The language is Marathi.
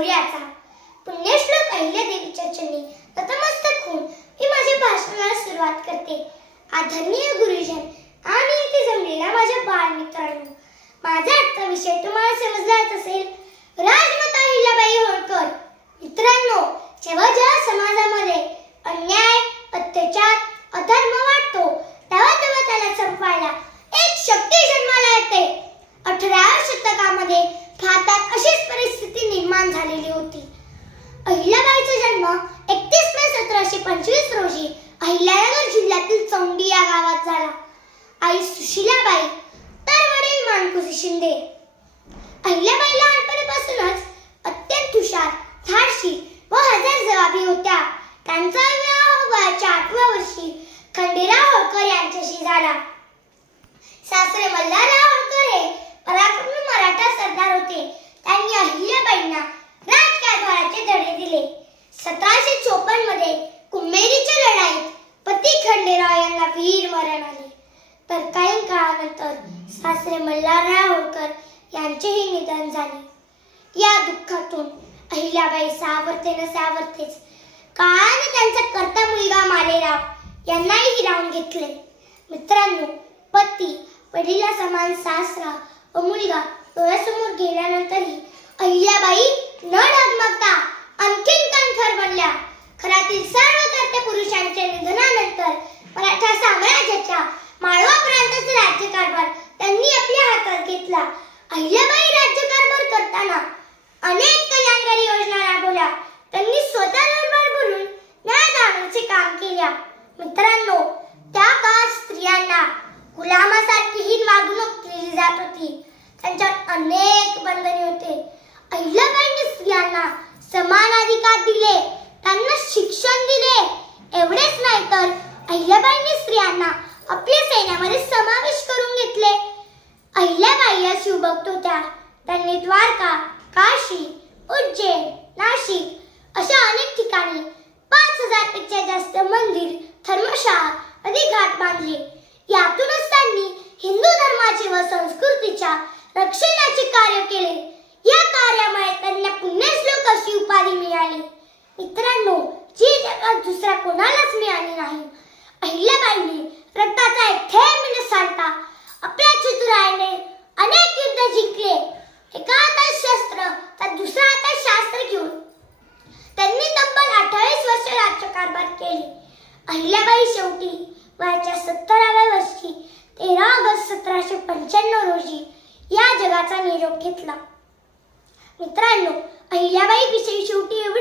शौर्याचा पुण्यश्लोक अहिल्यादेवीच्या चरणी नतमस्तक होऊन मी माझ्या भाषणाला सुरुवात करते. आदरणीय गुरुजन आणि इथे जमलेल्या माझ्या बालमित्रांनो माझा आजचा विषय तुम्हाला समजलाच असेल. शतकामध्ये भारतात अशीच परिस्थिती निर्माण झालेली होती. अहिल्याबाईचा जन्म एकतीस मे सतराशे पंचवीस रोजी अहिल्यानगर जिल्ह्यातील चौंडी या गावात झाला. आई सुशीलाबाई तर वडील मानकुसी शिंदे. अहिल्याबाई लहानपणीपासूनच अत्यंत हुशार धाडशी व हजर जबाबी होत्या. त्यांचा विवाह वयाच्या आठव्या वर्षी खंडेराव होळकर यांच्याशी झाला सासरे मल्हारराव होळकर हे पराक्रमी मराठा सरदार होते त्यांनी अहिल्याबाईंना जिंकले सतराशे चोपन्नमध्ये कुंभेरीच्या लढाईत पती खंडेराव यांना वीर मरण आले. तर काही काळानंतर सासरे मल्हारराव होळकर यांचेही निधन झाले. या दुःखातून अहिल्याबाई सावरते न सावरतेच काळाने त्यांचा करता मुलगा मालेराव यांनाही हिरावून घेतले. मित्रांनो पती वडिला समान सासरा व मुलगा डोळ्यासमोर गेल्यानंतरही अहिल्याबाई खरातील सर्व कर्ते पुरुषांच्या निधनानंतर मराठा साम्राज्याच्या माळवा प्रांताचा राज्यकारभार त्यांनी आपल्या हातात घेतला. अहिल्याबाई राज्यकारभार करताना अनेक कल्याणकारी योजना राबवल्या. त्यांनी स्वतः दरबार भरून न्यायदानाचे काम केल्या. मित्रांनो त्या काळात स्त्रियांना गुलामासारखी वागणूक केली जात होती. त्यांच्यावर अनेक बंधने होते. अहिल्याबाईंनी स्त्रियांना समान अधिकार दिले. त्यांना शिक्षण दिले. एवढेच नाही तर अहिल्याबाईंनी स्त्रियांना आपल्या सैन्यामध्ये समावेश करून घेतले. अहिल्याबाई या शिवभक्त होत्या. त्यांनी द्वारका काशी उज्जैन नाशिक अशा अनेक ठिकाणी पाच हजारपेक्षा जास्त मंदिर धर्मशाळा आणि घाट बांधले. यातूनच त्यांनी हिंदू धर्माचे व संस्कृतीच्या रक्षणाचे कार्य केले. या कार्यामुळे त्यांना पुण्यश्लोक अशी उपाधी मिळाली. मित्रांनो जी जगात दुसऱ्या कोणालाच मिळाली नाही. अहिल्याबाईंनी रक्ताचा एक थेंब न सांडता आपल्या चतुराईने अनेक युद्ध जिंकले. एका हातात शस्त्र तर दुसऱ्या हातात शास्त्र घेऊन. त्यांनी तब्बल अठ्ठावीस वर्ष राज्यकारभार केले. अहिल्याबाई शेवटी वयाच्या सत्तराव्या वर्षी तेरा ऑगस्ट सतराशे पंच्याण्णव रोजी या जगाचा निरोप घेतला. मित्रांनो अहिल्याबाई विषयी शेवटी एवढी